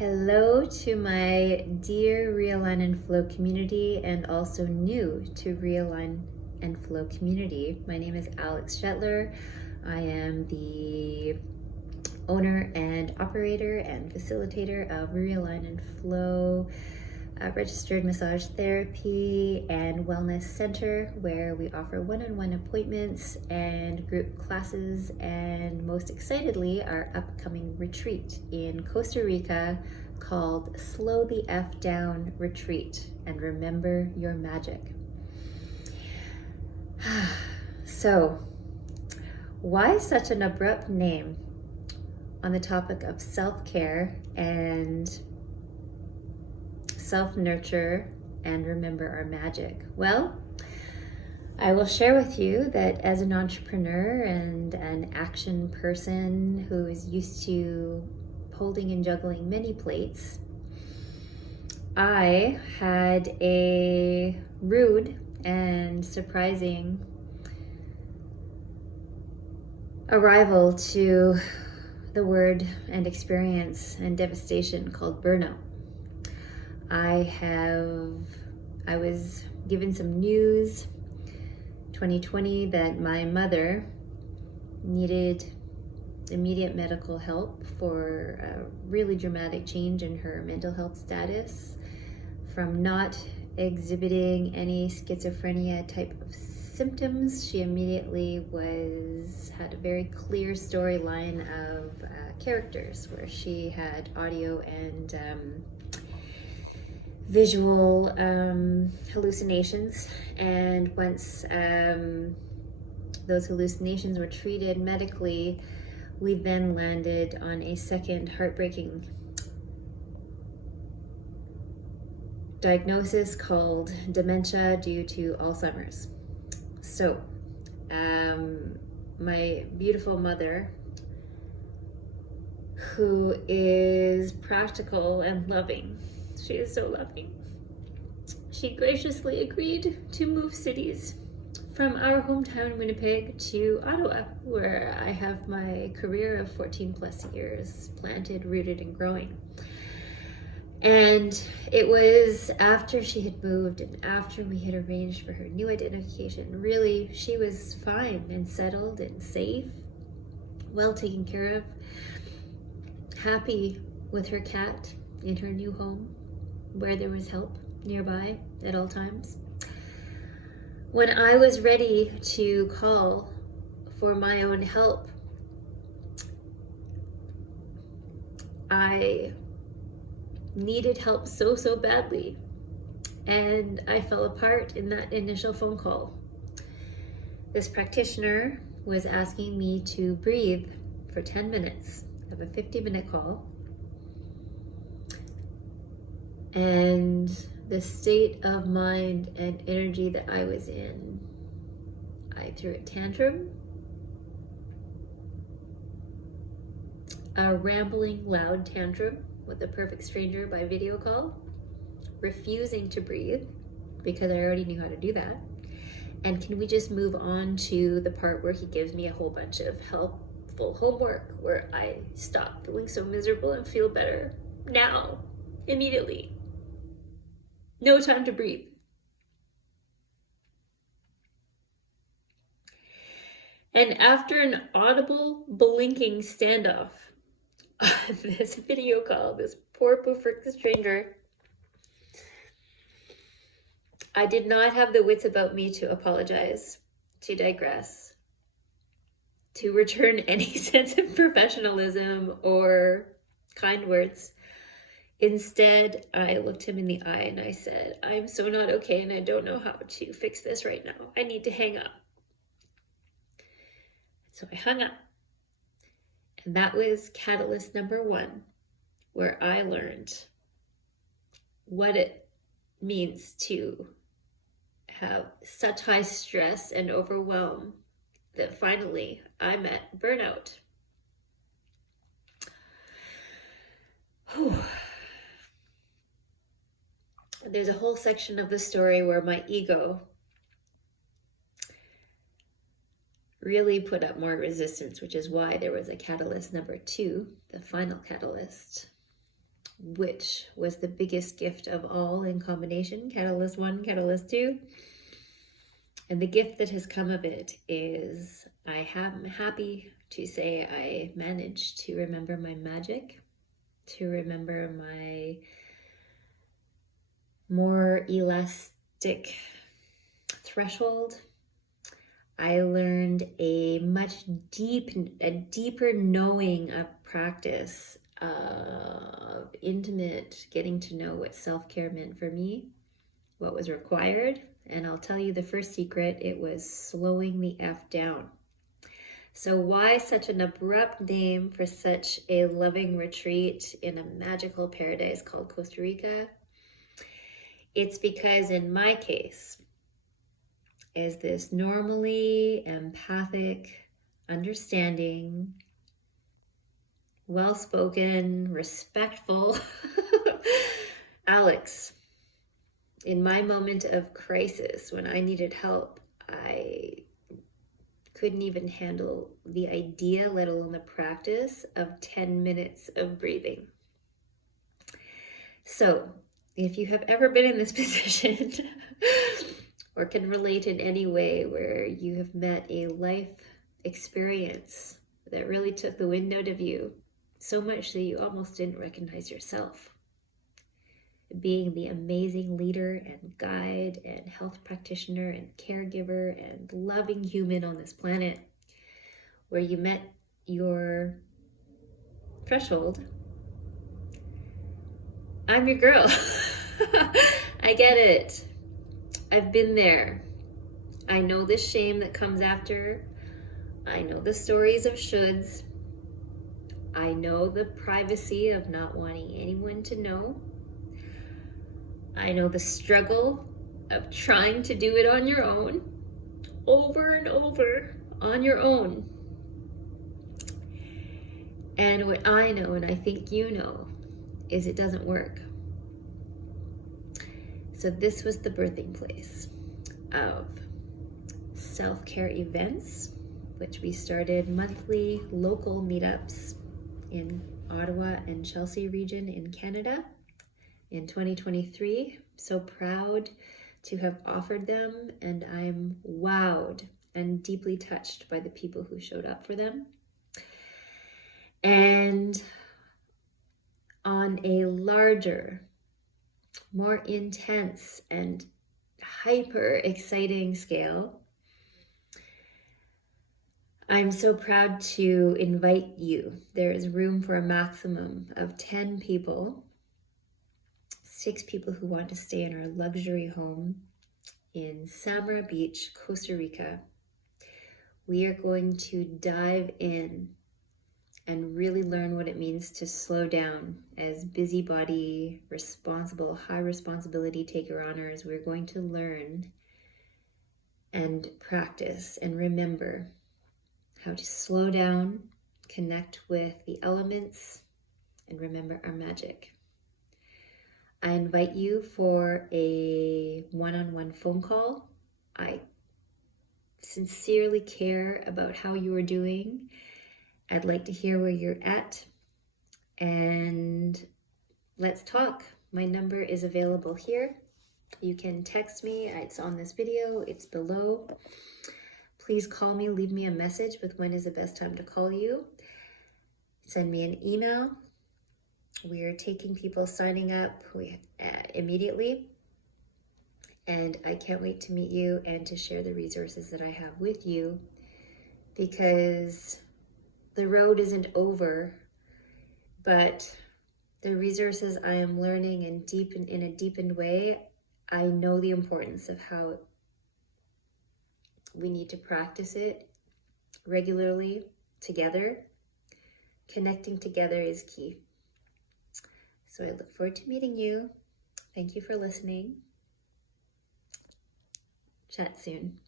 Hello to my dear Realign and Flow community and also new to Realign and Flow community. My name is Alex Shetler. I am the owner and operator and facilitator of Realign and Flow, registered massage therapy and wellness center, where we offer one-on-one appointments and group classes, and most excitedly our upcoming retreat in Costa Rica called Slow the F Down Retreat and Remember Your Magic. So, why such an abrupt name on the topic of self-care and self-nurture and remember our magic? Well, I will share with you that as an entrepreneur and an action person who is used to holding and juggling many plates, I had a rude and surprising arrival to the word and experience and devastation called burnout. I was given some news 2020 that my mother needed immediate medical help for a really dramatic change in her mental health status, from not exhibiting any schizophrenia type of symptoms. She immediately had a very clear storyline of characters where she had audio and visual hallucinations, and once those hallucinations were treated medically, we then landed on a second heartbreaking diagnosis called dementia due to Alzheimer's. So, my beautiful mother, who is practical and loving, she is so loving, she graciously agreed to move cities from our hometown Winnipeg to Ottawa, where I have my career of 14 plus years planted, rooted, and growing. And it was after she had moved and after we had arranged for her new identification. Really, she was fine and settled and safe, well taken care of, happy with her cat in her new home, where there was help nearby at all times. When I was ready to call for my own help, I needed help so badly, and I fell apart in that initial phone call. This practitioner was asking me to breathe for 10 minutes of a 50-minute call, and the state of mind and energy that I was in, I threw a tantrum, a rambling, loud tantrum with a perfect stranger by video call, refusing to breathe because I already knew how to do that. And can we just move on to the part where he gives me a whole bunch of helpful homework where I stop feeling so miserable and feel better now, immediately. No time to breathe. And after an audible blinking standoff, this video call, this poor perfect stranger, I did not have the wits about me to apologize, to digress, to return any sense of professionalism or kind words. Instead, I looked him in the eye and I said, I'm so not okay and I don't know how to fix this right now. I need to hang up. So I hung up. And that was catalyst number 1, where I learned what it means to have such high stress and overwhelm that finally I met burnout. Whew. There's a whole section of the story where my ego really put up more resistance, which is why there was a catalyst number 2, the final catalyst, which was the biggest gift of all in combination, Catalyst 1, Catalyst 2. And the gift that has come of it is I am happy to say I managed to remember my magic, to remember my more elastic threshold. I learned a deeper knowing of practice, of intimate getting to know what self-care meant for me, what was required. And I'll tell you the first secret, it was slowing the F down. So why such an abrupt name for such a loving retreat in a magical paradise called Costa Rica? It's because in my case, is this normally empathic, understanding, well-spoken, respectful Alex. In my moment of crisis, when I needed help, I couldn't even handle the idea, let alone the practice of 10 minutes of breathing. So if you have ever been in this position or can relate in any way where you have met a life experience that really took the wind out of you, so much that you almost didn't recognize yourself, being the amazing leader and guide and health practitioner and caregiver and loving human on this planet, where you met your threshold, I'm your girl. I get it. I've been there. I know the shame that comes after. I know the stories of shoulds. I know the privacy of not wanting anyone to know. I know the struggle of trying to do it on your own, over and over on your own. And what I know, and I think you know, is it doesn't work. So this was the birthing place of self-care events, which we started monthly local meetups in Ottawa and Chelsea region in Canada in 2023. So proud to have offered them, and I'm wowed and deeply touched by the people who showed up for them. And on a larger, more intense and hyper exciting scale, I'm so proud to invite you. There is room for a maximum of 10 people, 6 people who want to stay in our luxury home in Samara Beach, Costa Rica. We are going to dive in and really learn what it means to slow down as busybody, responsible, high responsibility taker-honors. We're going to learn and practice and remember how to slow down, connect with the elements, and remember our magic. I invite you for a one-on-one phone call. I sincerely care about how you are doing. I'd like to hear where you're at, and let's talk. My number is available here. You can text me. It's on this video. It's below. Please call me. Leave me a message with when is the best time to call you. Send me an email. We are taking people signing up immediately, and I can't wait to meet you and to share the resources that I have with you, because the road isn't over, but the resources I am learning and in a deepened way, I know the importance of how we need to practice it regularly together. Connecting together is key. So I look forward to meeting you. Thank you for listening. Chat soon.